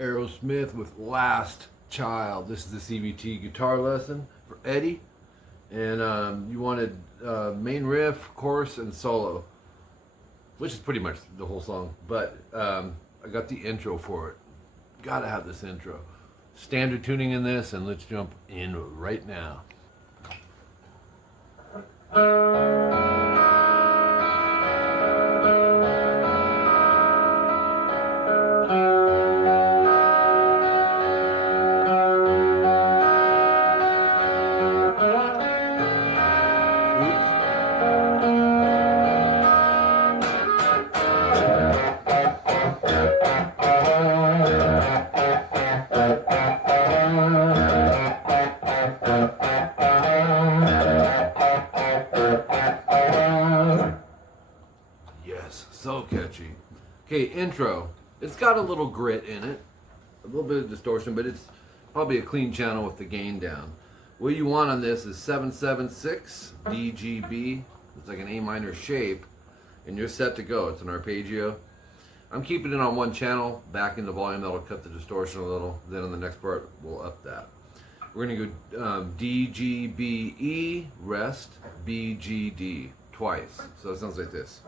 AEROSMITH with Last Child. This is the CVT guitar lesson for Eddie. And you wanted main riff, chorus, and solo, which is pretty much the whole song. But I got the intro for it. Gotta have this intro. Standard tuning in this, and let's jump in right now. Yes, so catchy. Okay, intro. It's got a little grit in it, a little bit of distortion, but it's probably a clean channel with the gain down. What you want on this is 7/7/6 DGB. It's like an A minor shape, and you're set to go. It's an arpeggio. I'm keeping it on one channel, backing the volume. That'll cut the distortion a little. Then on the next part, we'll up that. We're gonna go D, G, B, E, rest, B, G, D, twice. So it sounds like this.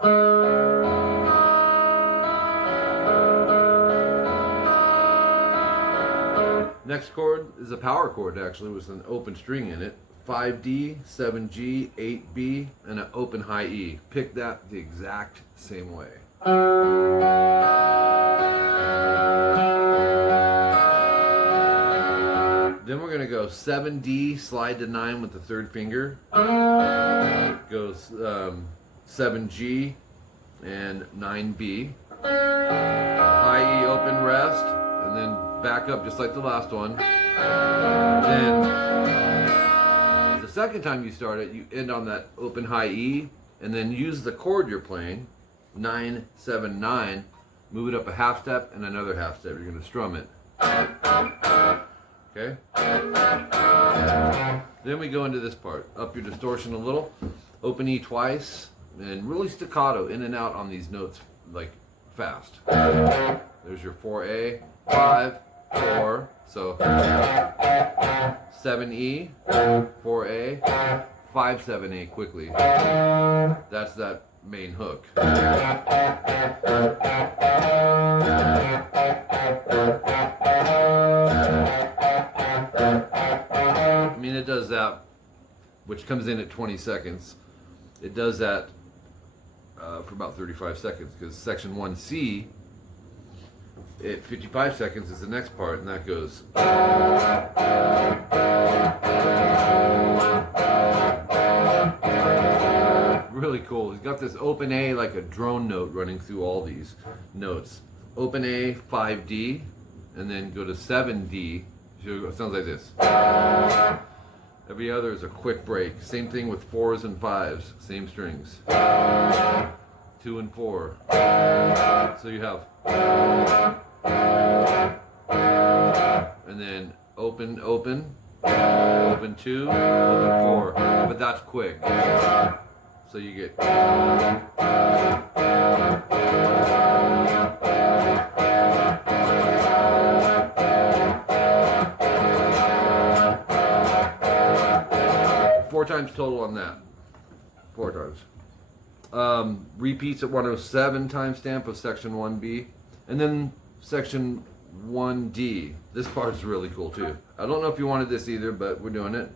Next chord is a power chord, actually, with an open string in it. 5D, 7G, 8B, and an open high E. Pick that the exact same way. Then we're gonna go 7D, slide to 9 with the third finger. Goes 7G and 9B. High E, open, rest, and then back up just like the last one. Then the second time you start it, you end on that open high E, and then use the chord you're playing, 9, 7, 9, move it up a half step and another half step. You're gonna strum it. Okay? Then we go into this part. Up your distortion a little, open E twice, and really staccato in and out on these notes, like fast. There's your 4A, 5, 4, so 7E, 4A, 5, 7A quickly. That's that main hook. I mean, it does that, which comes in at 20 seconds. It does that for about 35 seconds, because section 1C at 55 seconds is the next part, and that goes. Really cool. He's got this open A like a drone note running through all these notes. Open A, 5D, and then go to 7D. So it sounds like this. Every other is a quick break. Same thing with 4s and 5s, same strings. 2 and 4. So you have. And then open, open, open 2, open 4. But that's quick. So you get. Four times total on that. 4 times. Repeats at 107 timestamp of section 1B. And then section 1D. This part's really cool too. I don't know if you wanted this either, but we're doing it.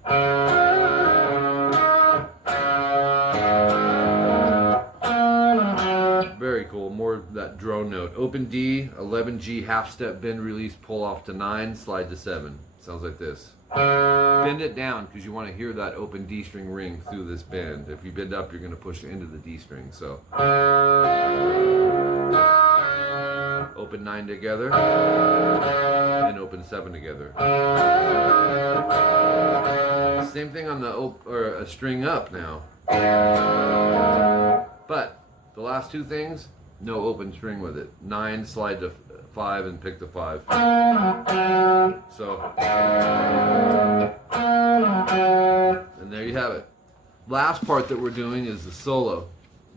Very cool. More of that drone note. Open D, 11G, half step bend, release, pull off to 9, slide to 7. Sounds like this. Bend it down because you want to hear that open D string ring through this bend. If you bend up, you're going to push into the D string. So open 9 together and open 7 together. Same thing on the a string up now. But the last two things, no open string with it. 9, slide to 5 and pick the 5. So, and there you have it. Last part that we're doing is the solo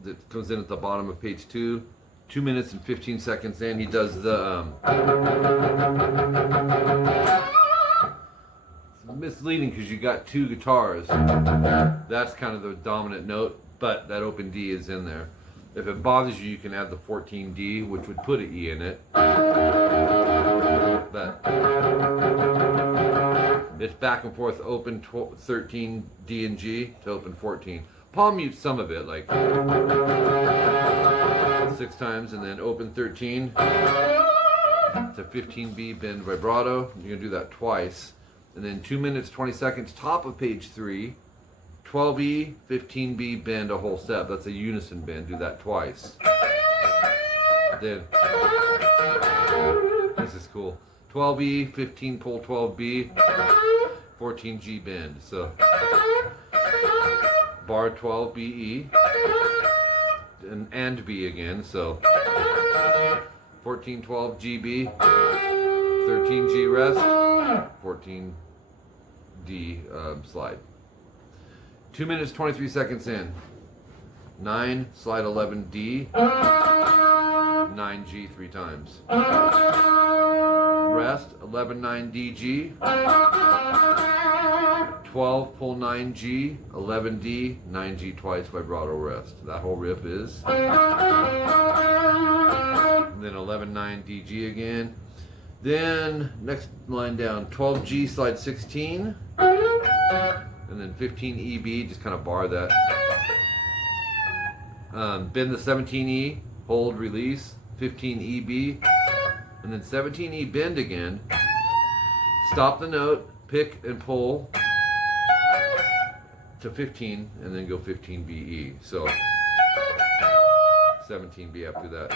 that comes in at the bottom of page 2. 2 minutes and 15 seconds in, he does the it's misleading because you got 2 guitars. That's kind of the dominant note, but that open D is in there. If it bothers you, you can add the 14D, which would put an E in it. But it's back and forth, open 13 D and G to open 14. Palm mute some of it, like 6 times, and then open 13 to 15B bend vibrato. You're gonna do that twice, and then 2 minutes 20 seconds, top of page 3, 12E, 15B bend a whole step. That's a unison bend. Do that twice. Then this is cool. 12E, 15 pull 12B, 14G bend. So bar 12BE and B again. So 14 12 GB, 13G rest, 14D slide. 2 minutes 23 seconds in. 9 slide 11D, 9G 3 times. Rest 11 9 DG, 12 pull 9G, 11D, 9G twice vibrato rest. That whole riff is. And then 11 9 DG again. Then next line down, 12G slide 16, and then 15 EB, just kind of bar that. Bend the 17E, hold, release, 15 EB, and then 17E bend again. Stop the note, pick and pull to 15, and then go 15 BE. So 17B after that.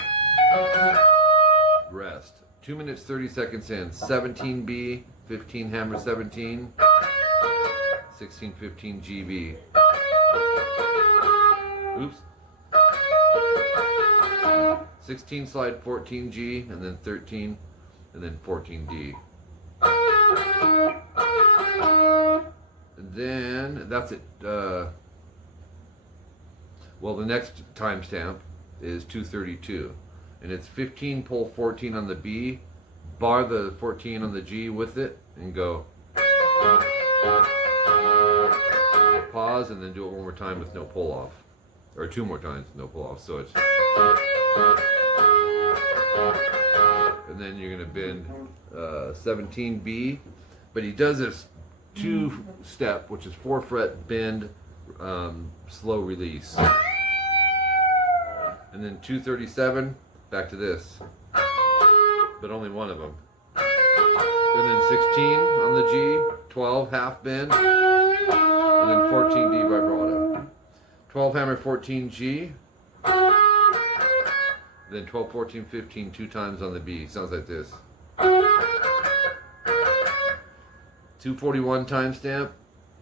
Rest. 2 minutes 30 seconds in. 17B, 15 hammer 17, 16 15 GB. Oops. 16 slide 14G, and then 13, and then 14D. And then that's it. Well, the next timestamp is 2:32, and it's 15 pull 14 on the B, bar the 14 on the G with it, and go. Pause, and then do it one more time with no pull off, or 2 more times no pull off. So it's. And then you're gonna bend 17B, but he does this 2-step, which is 4 fret bend, slow release, and then 237 back to this, but only one of them, and then 16 on the G, 12 half bend, and then 14D vibrato, 12 hammer 14G. Then 12, 14, 15, 2 times on the B. Sounds like this. 241 timestamp,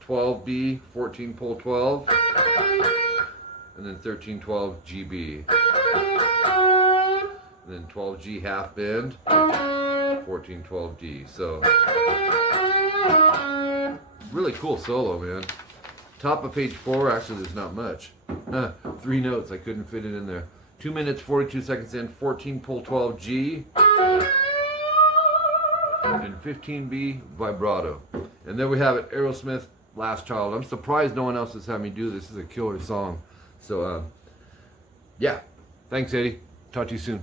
12B, 14 pull 12, and then 13, 12 GB. And then 12G half bend, 14, 12D. So, really cool solo, man. Top of page 4, actually there's not much. 3 notes, I couldn't fit it in there. 2 minutes, 42 seconds in, 14 pull 12G, and 15B vibrato. And there we have it, AEROSMITH, Last Child. I'm surprised no one else has had me do this. This is a killer song. So, yeah. Thanks, Eddie. Talk to you soon.